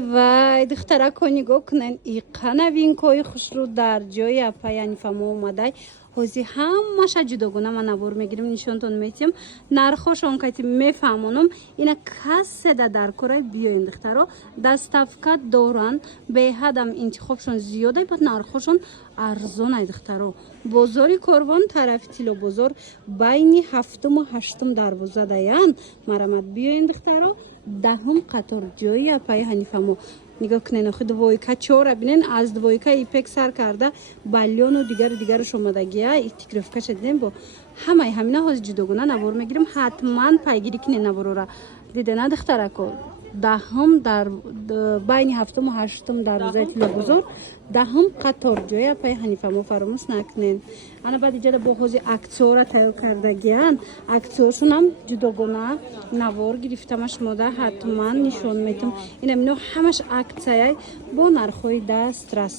вай духтарако нигоҳ кунен иқа новинкои хушрӯ дар ҷои апаи Ҳанифамо омадай. ҳозир ҳамаша ҷудогона ман навор мегирем нишонтон метиҳам. нархошон кати мефаҳмонам ина касседа дар кораи биёен духтаро доставка доранд. беҳадам интихобшон зиёда бад нархошон арзонай духтаро. бозори Корвон тарафи Тило бозор байни 7-ум 8-ум дарвоза даян марамат биёен духтаро. 10-ум қатор ҷои апаи Ҳанифамо. нигоҳ кунен охи двойка чора бинен аз двойка ипек сар карда балёну дигаруш омадагия тикровкаша дидем бо ҳамаи ҳамина ҳози ҷудогона навор мегирем. ҳатман пайгирӣ кунен наворора дидена духтарако. 10-ум дар байни 7-ум 8-ум дарвозаи Тило бозор 10-ум қатор ҷои апаи Ҳанифамо фаромӯш накунен. ана баъд иҷада бо ҳози аксиора тайёр кардагиян аксиоршунам ҷудогона навор гирифтамаш мода ҳатман нишон метам. ина мино ҳамаш аксияй бо нархҳои дастрас.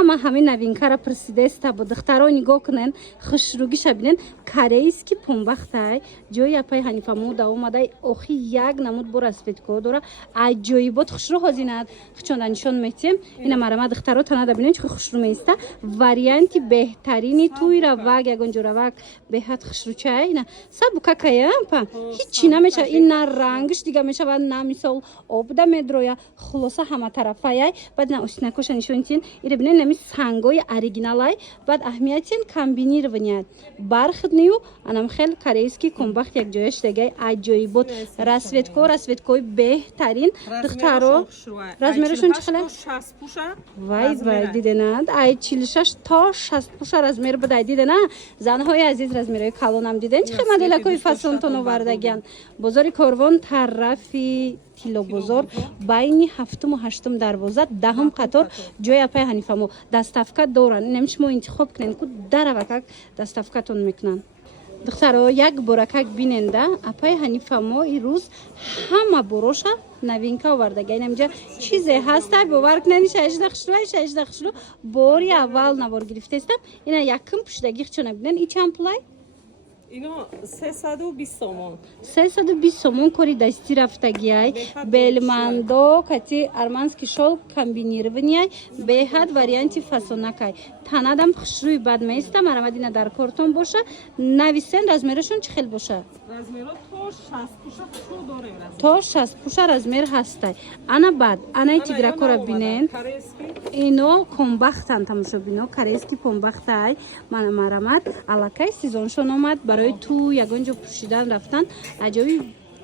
ама ҳамин новинкара присидеста бо духтаро нигоҳ кунен хушрӯгиша бинен корейский помбахтай ҷои апаи Ҳанифамо да омадай охи як намуд бо расветко дора аҷоибот хушрӯ ҳозинад хичонда нишон метем. ина марама духтаро танада бинен чӣ хушрӯ меиста варианти беҳтарини туйра вак ягон ҷора вак беҳад хушрӯчай. ина сабука каямпа ҳичи намеша ин на рангш дига мешавад на мисол обда медроя хулоса ҳама тарафаяй баъд на осинакоша нишонтин ира бинен нами сангои оригиналай баъд аҳамиятин комбинированият бархатнию анам хел корейский комбахт як ҷояш дагай аҷоибот расветкои беҳтарин духтаро размерашон чӣ хела вай вай диденад ай 46 то 60 пуша размер будай дидена. занҳои азиз размерои калонам диден чӣ хел моделакои фасонтон овардагиян. бозори Корвон тарафи Тило бозор байни 7-ум 8-ум дарвоза 10-ум қатор ҷои апаи Ҳанифамо доставка доранд. инам шумо интихоб кунен ку дарава как доставкатон мекунанд. духтаро як бора как биненда апаи Ҳанифамо ирӯз ҳама бороша новинка овардаga. инамҷа чизе ҳастай бовар кунани 16 хушрӯ бори аввал навор гирифтестам. ина якм пуштаги хичона бинен и чанд пулай ино 320 сомон 320 сомон кори дасти рафтагиай белмандо кати арманский шол комбинированиай беҳад варианти фасонакай танадам хушрӯи бад меиста марамадина дар кортон боша нависен размерашон чӣ хел боша размеро то 60 пуша размер ҳастай. ана баъд анаи тигракора бинен ино комбахтан тамошо бино корейский комбахтай мана марамад аллакай сезоншон омад барои ту ягон ҷо пӯшидан рафтан аҷоби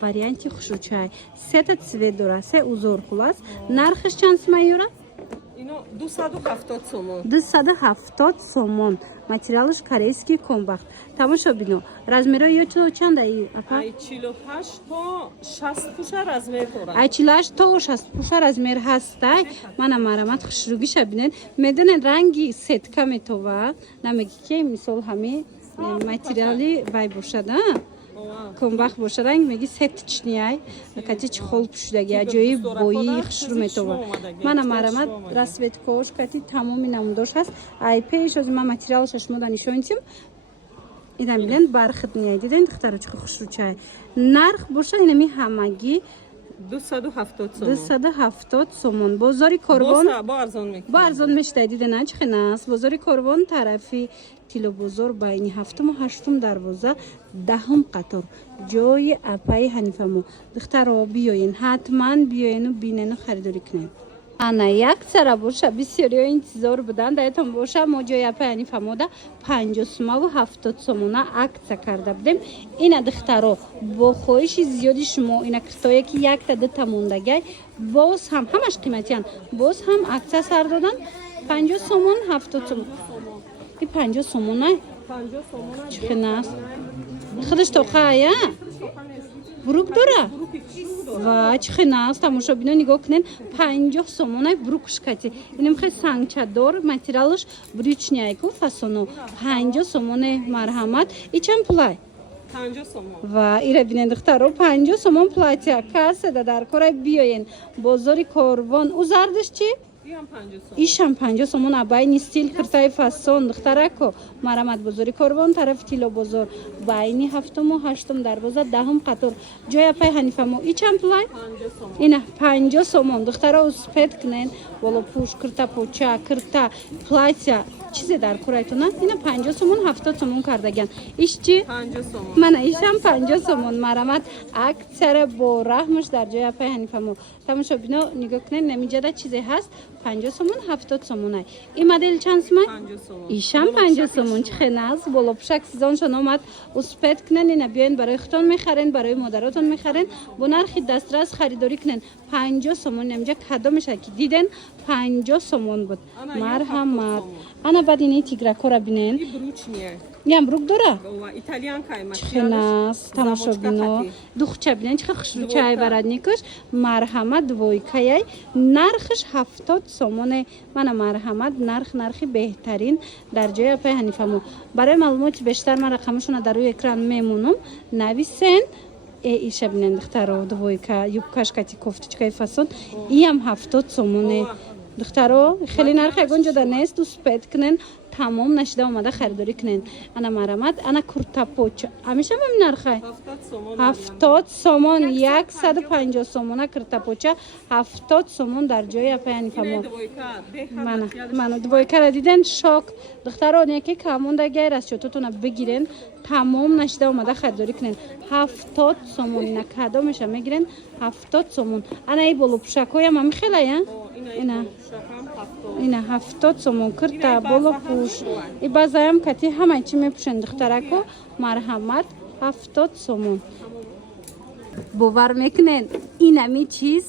варианти хушрӯчай сета цвет дора се узор хулас. нархиш чанд сумайёра 270 сомон 270 сомон. материалш корейский комбахт тамошо бино размерои ё чандаи апа ай 48 то 60 пуша размер дорад ай 48 то 60 пуша размер ҳастай. мана марамат хушрӯгиша бинен медонен ранги сетка метова намеги ки мисол ҳами материали вай бошада комбахт боша ранг меги сетчнияй кати чихол пӯшидаги аҷои бои хушрӯ метова. мана марамат расветкош кати тамоми намудош ҳаст. ай пеш ози ма материалша шумо да нишонтим ина бинен бархатнияй диден духтаро чӣ хушрӯчай. нарх боша инами ҳамагӣ 270 сомон. бозори Корвон бо арзон мешудай дидена чӣ хел аст. бозори Корвон тарафи Тило бозор байни 7-ум 8-ум дарвоза 10-ум қатор ҷои апаи Ҳанифамо. духтаро биёен ҳатман биёену бинену харидорӣ кунед. ана як сара боша бисёриҳо интизор буданд даятон боша мо ҷои апаи Ҳанифамода 50 сумаву 70 сомона аксия карда будем. ина духтаро бо хоҳиши зиёди шумо ина киртое ки якта дута мондагай боз ҳам ҳамаш қиматиян боз ҳам аксия сар додан 50 сомон 70 сомон и 50 сомона 50 сомона чӣ хел аст худаш тоқая бурук дора ва чӣ хел аст тамошо бино нигоҳ кунен 50 сомонай бурукш кати инам хел сангчадор материалш брючняйку фасоно 50 сомоне марҳамат и чанд пулай 50 сомон ва ира бинен духтаро 50 сомон платя касада дар кораи биёен бозори Корвон. у зардиш чӣ ям 50 сом. ишам 50 сомон абайни стил киртай фасон духтарако марамат бузури корвон тараф тило бозор байни ҳафтуму ҳаштум дарвоза даҳум қатор ҷоя пай ҳанифамо ичам пулай 50 сом. ина 50 сомон духтара успет кнен воло пуш кирта поча кирта платья чизе дар курайтуна ина 50 сомон 70 сомон кардаган ишчи 50 сом. мана ишам 50 сомон марамат аксара бо раҳмаш дар ҷоя пай ҳанифамо тамошобино нигоҳ кунед намиҷада чизе ҳаст 50 сомон 70 сомонай ин модел чанд сомай 50 сом. ишам 50 сомон чӣ хеназ боло пушак сезоншон омад успет кунен ина биёен барои худтон мехарен барои модаротон мехарен бо нархи дастрас харидорӣ кунен 50 сомон намиҷа кадо мешавад ки диден 50 сомон буд марҳамат ана баъд ини тигракора бинен И бручния. ям брук дора Ва итальянка ма. хенас тамошобино духча бинен чиха хушручай барад никуш марҳамат двойкаяй нархиш 70 сомоне мана марҳамат нархи беҳтарин дар ҷоя пай ҳанифамо барои маълумоти бештар ман рақамашона дар рӯи экран мемонам нависен иша бинен духтаро двойка юбкашкати кофточкаи фасон иам 70 сомоне духтаро хеле нархи ягон ҷода нест успет кунен тамом нашида омада харидорӣ кунен ана марамат ана куртапоча ҳамеша мамин нархай 70 сомон 150 сомона куртапоча 70 сомон дар ҷои апай ҳанифамо мана двойкара диден шок духтарон яке камондагай расчётотона бигирен тамом нашида омада харидорӣ кунен 70 сомон ина кадо меша мегирен 70 сомон ана и болопушакоям ҳами хелая ина 70 сомон кирта болопуш и базаям кати ҳамаи чӣ мепушен духтарако марҳамат 70 сомон бовар мекунен инами чиз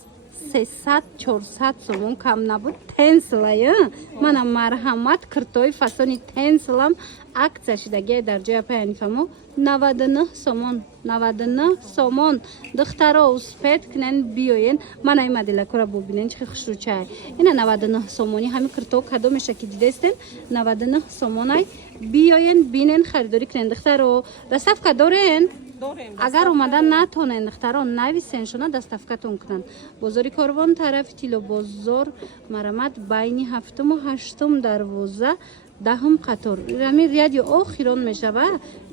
300-400 сомон кам набуд тенсилая мана марҳамат киртои фасони тенсилам акция шидагия дар ҷои апай ҳанифамо 99 сомон 99 сомон духтаро успет кунен биёен мана ин моделакора бубинен чихи хушручай ина 99 сомони ҳами кирто кадо меша ки дидестен 99 сомонай биёен бинен харидорӣ кунен духтаро доставка дорен агар омадан натонен духтарон нависен шуна доставкатон кунанд бозори корвон тарафи тило бозор марамат байни 7-ум 8-ум дарвоза 10-ум қатор рами ряди охирон мешава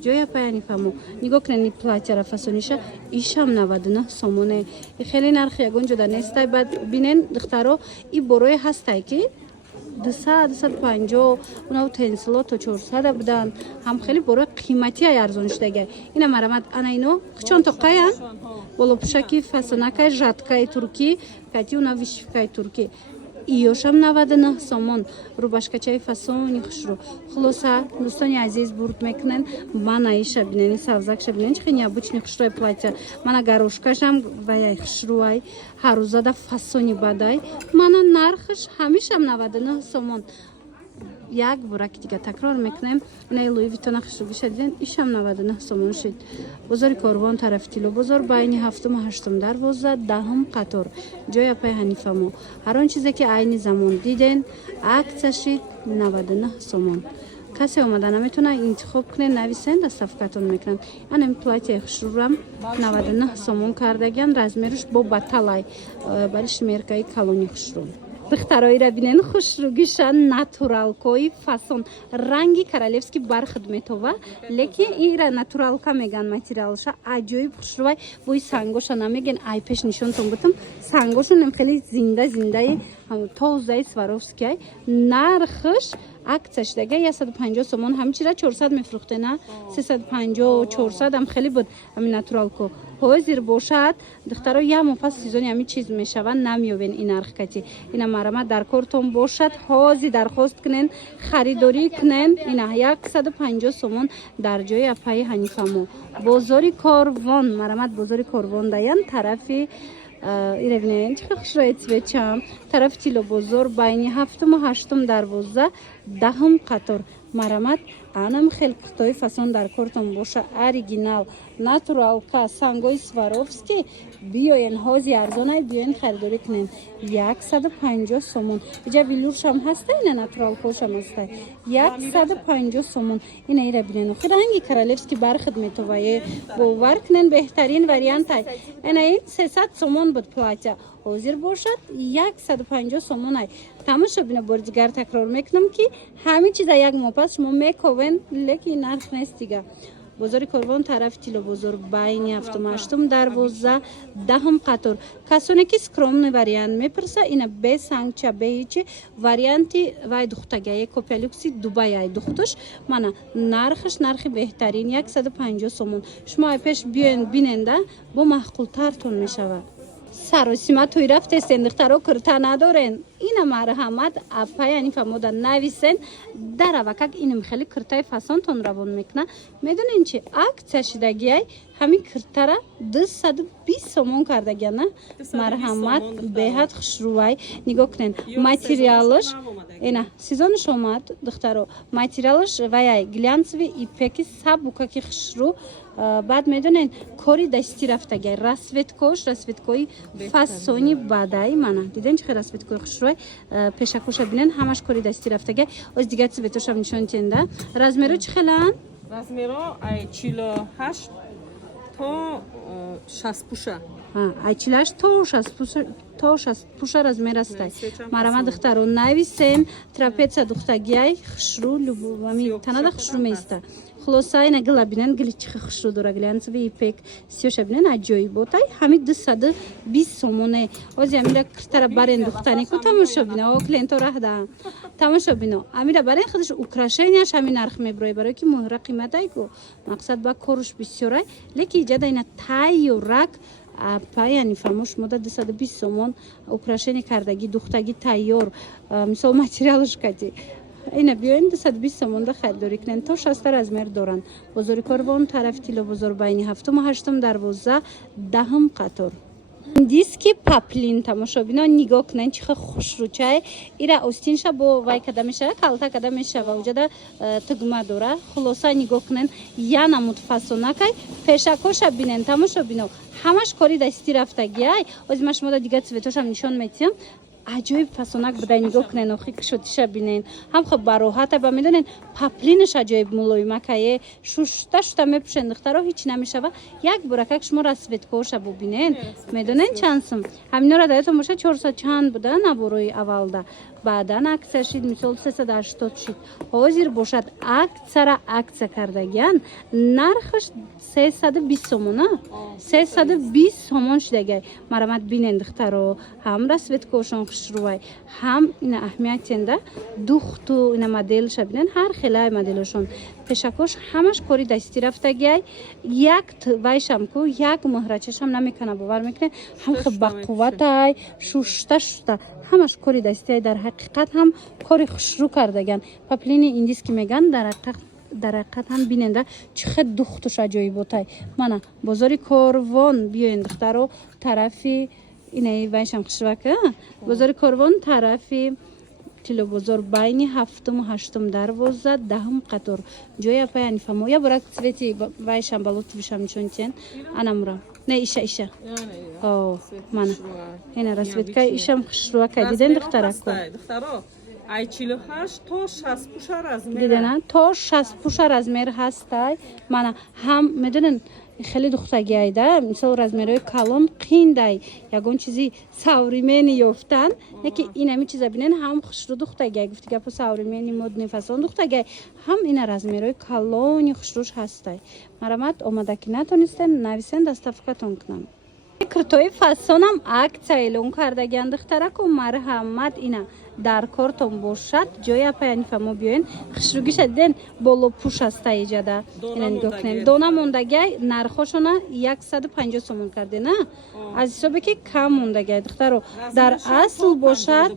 ҷои апай ҳанифамо нигоҳ кунен платьяра фасониша ишам 99 сомоне хеле нархи ягон ҷода нестай баъд бинен духтаро и борое ҳастай ки 200-250 унав тенсило то 400 будан ҳам хеле борои қиматия арзон шудагай ина марамат ана ино чон тоқая болопушаки фасонакай жаткаи туркӣ кати унав вишивкаи туркӣ иёшам 99 сомон рубашкачаи фасони хушрӯ хулоса дӯстони азиз бурд мекунен мана иша бинени савзакша бинен чихи необычни хушрӯи платья мана гарошкашам ваяй хушрӯай ҳарӯзада фасони бадай мана нархиш ҳамишам 99 сомон як бураки дига такрор мекунем инаи луи витона хушрӯги шадиден ишам 99 сомон шид бозори корвон тарафи тило бозор байни 7-ум 8-ум дарвоза 10-ум қатор ҷои апай ҳанифамо ҳар он чизе ки айни замон диден акция шид 99 сомон касе омада наметона интихоб кунен нависен доставкатон мекунанд анами платьяи хушрӯрам 99 сомон кардаган размериш бо баталай бари шимеркаи калони хушрӯ духтароира бинен хушрӯгиша натуралкои фасон ранги королевский бархат метова лекин ира натуралка меган материалша аҷоиб хушрӯвай бои сангоша намеген ай пеш нишонтон гуфтам сангошонам хеле зиндаи тозаи сваровскиай нархиш акция шудага 150 сомон ҳамчира 400 мефурӯхтена 350-400 ам хеле буд ами натуралко ҳозир бошад духтаро ямо пас сезони ами чиз мешава намёбен ин нарх кати ина марамат дар кортон бошад ҳозир дархост кунен харидорӣ кунен ина 150 сомон дар ҷои апай ҳанифамо бозори корвон марамат бозори корвон даян тарафи ира бинен чихи хушрӯи цветчам тарафи тило бозор байни 7-ум 8-ум дарвоза 10-ум қатор марамат анам хел куртои фасон дар кортон боша оригинал натуралка сангои Сваровски биёен ҳози арзонай биёен харидорӣ кунен 150 сомон иҷа вилуршам ҳастай ина натуралкошам ҳастай 150 сомон ина ира бинен охи ранги королевски бархат метовае бовар кунен беҳтарин вариантай ина ин 300 сомон буд платя ҳозир бошад 150 сомонай тамошо бина бори дигар такрор мекунам ки ҳамин чиза як моҳ пас шумо мековен лекин нарх нест дига бозори Корвон тарафи Тило бозор байни 7-8 дарвоза 10 қатор касоне ки скромный вариант мепирса ина без сангча бе ҳичи варианти вай духтагае копия люкси Дубай ай духтуш мана нархаш нархи беҳтарин 150 сомон шумо ай пеш биёен биненда бо маъқултартон мешавад саросима туй рафтестен духтаро курта надорен ина марҳамат апай анифа мода нависен дарава как иним хели куртаи фасонтон равон мекуна медонен чи акция шидагиай ҳамин куртара 220 сомон кардагиана марҳамат беҳад хушрӯвай нигоҳ кунен материалаш ина сезонаш омад духтаро материалаш ваяй глянцеви ипеки сабукаки хушрӯ баъд медонен кори дастӣ рафтагай расветкои фасони бадай мана диден чихе расветкои хушрӯвай пешакоша бинен ҳамаш кори дастӣ рафтагай оз дига цветошам нишон тенда размеро чи хелан размеро ай 48 то 60 пуша ай 48 то 60 пуша размер астай марама духтаро нависен трапеца духтагиай хушрӯ любовами танада хушрӯ меиста хулоса ина гила бинен гили чихи хушрӯ дора глянцеви ипек сиёша бинен аҷоиботай ҳамин 220 сомоне ози амира киртара барен духтанику тамошо бино клиенто раҳда тамошо бино амира барен худаш украшенияш ҳамин нарх меброи барои ки моҳира қиматайку мақсад ба коруш бисёрай леки иҷада ина тайёрак паяни фармош мода 220 сомон украшение кардаги духтаги тайёр мисол материалаш кати ина биёин 220 сомонда харидорӣ кунен то 60 размер доранд бозори Корвон тарафи Тило бозор байни 7-8 дарвоза 10 қатор диски паплин тамошо бино нигоҳ кунен чихе хушрӯчай ира остинша бо вай када мешава калта када мешава уҷада тугма дора хулоса нигоҳ кунен яна мутфасонакай пешакоша бинен тамошо бино ҳамаш кори дастӣ рафтагиай ози ма шумода дига цветошам нишон метиҳам аҷоиб фасонак будай нигоҳ кунен охи кушотиша бинен ҳам хуб бароҳата ба медонен паплинаш аҷоиб мулоимакае шушта мепӯшен духтаро ҳеч намешава як бора как шумо расветкоша бубинен медонен чанд сум ҳаминора даётон боша 400 чанд буда наборои аввалда баъдан аксия шид мисол 380 шид ҳозир бошад аксия кардагиан нархаш 320 сомона 320 сомон шидагай марамат бинен духтаро ҳам расветкошон хушрӯвай ҳам ина аҳамиятенда духту ина моделша бинен ҳар хелай моделошон пешакош ҳамаш кори дастӣ рафтагиай як вайшамку як муҳрачашам намекана бовар мекунен ҳам хуб бақувватай шушта ҳамаш кори дастиай дар ҳақиқат ҳам кори хушрӯ кардаган паплини индиски меган дар ҳақиқат ҳам биненда чихе духтуш аҷоиботай мана бозори Корвон биёен духтаро тарафи инаи вайшам хушрӯвака бозори Корвон тарафи Тило бозор байни 7-8 дарвоза 10 қатор ҷоя пай анифамо я борак цвети вайшам балотивишам нишон тен анамура не иша о мана ина расветка ишам хушрӯвака диден духтарако ай 48 то 60 пуша размер дидена то 60 пуша размер ҳастай мана ҳам медонен хеле духтагиайда мисол размерои калон қиндай ягон чизи савримени ёфтан яки инами чиза бинен ҳам хушрӯ духтагиай гуфти гапо савримени модни фасон духтагиай ҳам ина размерои калони хушрӯш ҳастай марамат омада ки натонистен нависен доставкатон кунам куртои фасонам акция эълон кардагиан духтараку марҳамат ина дар кортон бошад ҷоя паянифамо биёен хушрӯгиша диден боло пуш аста иҷада ина нигоҳ кунем дона мондагиай нархошона 150 сомон кардена аз ҳисобе ки кам мондагиай духтаро дар асл бошад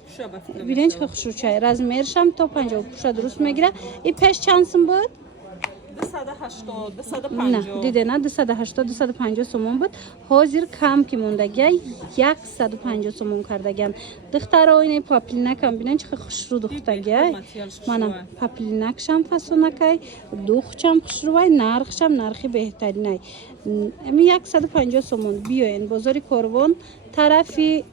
бинен чихе хушрӯчай размершам то 50 пуша дуруст мегира и пеш чанд сум буд 280 نه 250 دیده نه 280 250 سومون بود حاضر کم که موندگی 150 سومون کردگم دختر این پاپلینک هم بینن چه خوش رو دختگی من پاپلینکشم فسونکای دوخچم خوش روی نرخشم نرخی بهترینه می 150 سومون بیاین بازار کاروان طرفی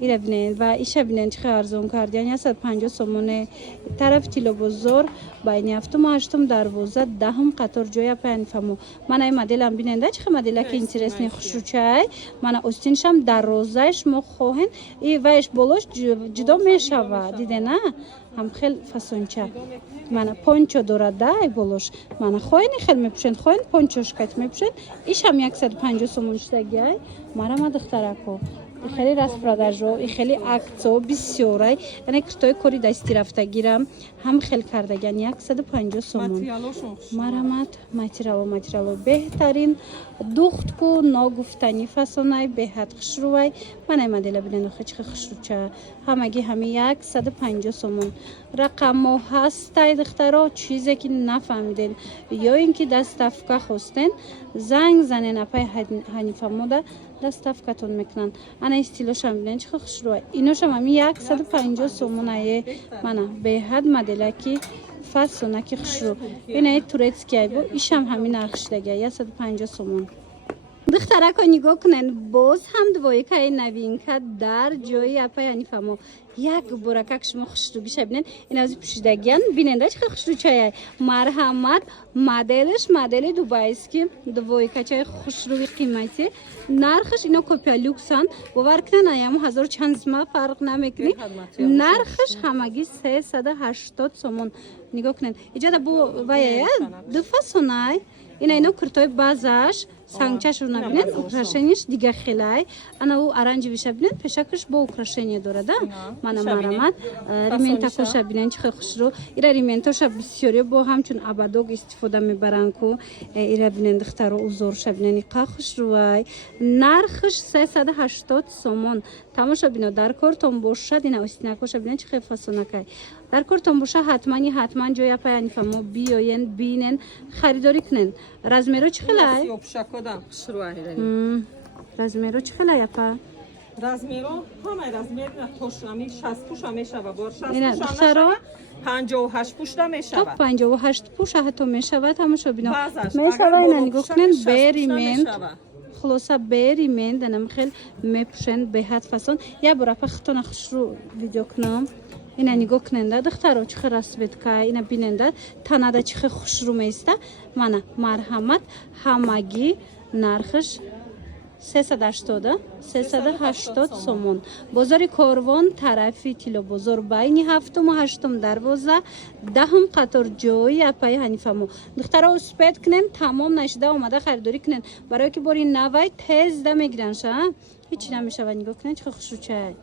ایره بینین و ایشه بینین چه ارزون کردین 150 سومونه طرف تیلو بزرگ باینی هفتم و هشتم دروازه دهم قطار جویا پنج فمو من این مدلم بینین ده چه مدل که اینترس نی خوشو چای من استینشم دروازهش مخواهن ای وایش بولش جدا میشوه دیده نه هم خیلی فسونچه من پونچو دارد ده بولش من خواهنی خیلی میپوشن خواهن پونچوش کت میپوشن ایش هم 150 سومون شتگی مرا ما دخترکو خیلی راست продажу خیلی акцо بسیاری یعنی کتای کاری دستی رفته گیرم هم خیلی کردگن 150 سومون مرامت ماتریالو بهترین دوخت کو ناگفتنی فسونای به حد خشروای من مدل ببینن خیلی خشروچه همگی همه 150 سومون رقم هست دخترا چیزی که نفهمیدین یا اینکه دستافکا خواستین زنگ زنین اپای حنیفه مودا دستافکاتون میکنن انا استیلوش هم ببینن چه خشروای اینوش هم 150 سومونه من به حد مدلکی فسونکی خشرو اینه تورецький بو ایشم همین نقشدگی 150 سومون دخترک نگاه کنن باز هم دوایکای نوینکا در جای اپای حنیفه یک برکک شما خوشرو بیشه بینن این از پوشیدگیان بیننده چه خوشرو چای مرحمت مدلش مدل دوبایی است که دوایکا چای خوشروی قیمتی نرخش اینا کپیا لوکسن باور کنن ایام 1000 چند ما فرق نمیکنه نرخش همگی 380 سومون نگاه کنن اینجا بو وای دو فسونای اینا کرتای بازش سانگچش رو نبینن украшенیش دیگه خیلی انا او ارنج بیشه بینن پیشکش با украшение داره ده من مرامت ریمنتا خوش بینن چه خوش رو ایرا ریمنتاش بسیاری با همچون ابدوگ استفاده میبرن کو ایرا بینن دختر رو زور شبینن خوش رو وای نرخش 380 سومون تماشا بینو در کارتون باشد اینا استینکوش بینن چه فسونکای در کارتون باشه حتما جای پای انفمو بیاین بینن خریداری کنن رزمیرو چه خلای کدام خشروه رزمیرو چه خلای اپا رزمیرو همه رزمیر توشنمی 60 پوش میشه و بار 60 اینا پوش دخترا 58 پوش میشه تا 58 پوش حتی میشه تماشا بینو بازش میشه اینا نگاه کنن بریمنت میشه خلاصه بریمنت دنم خیلی میپوشن به حد فسون یا برا پختون خشرو ویدیو کنم اینا نگاه کننده دخترها چه راست بید که اینا بیننده تناده چه خوش رو میسته من مرحمت همگی نرخش 380 سومون بازار کاروان طرفی تیلو بازار بین هفتم و هشتم دروازه دهم قطار جوی اپای حنیفه مو دخترها اسپید کنن تمام نشده اومده خریداری کنن برای که باری نوای تیز ده میگیرن هیچی نمیشه و نگاه کنن چه خوش رو چه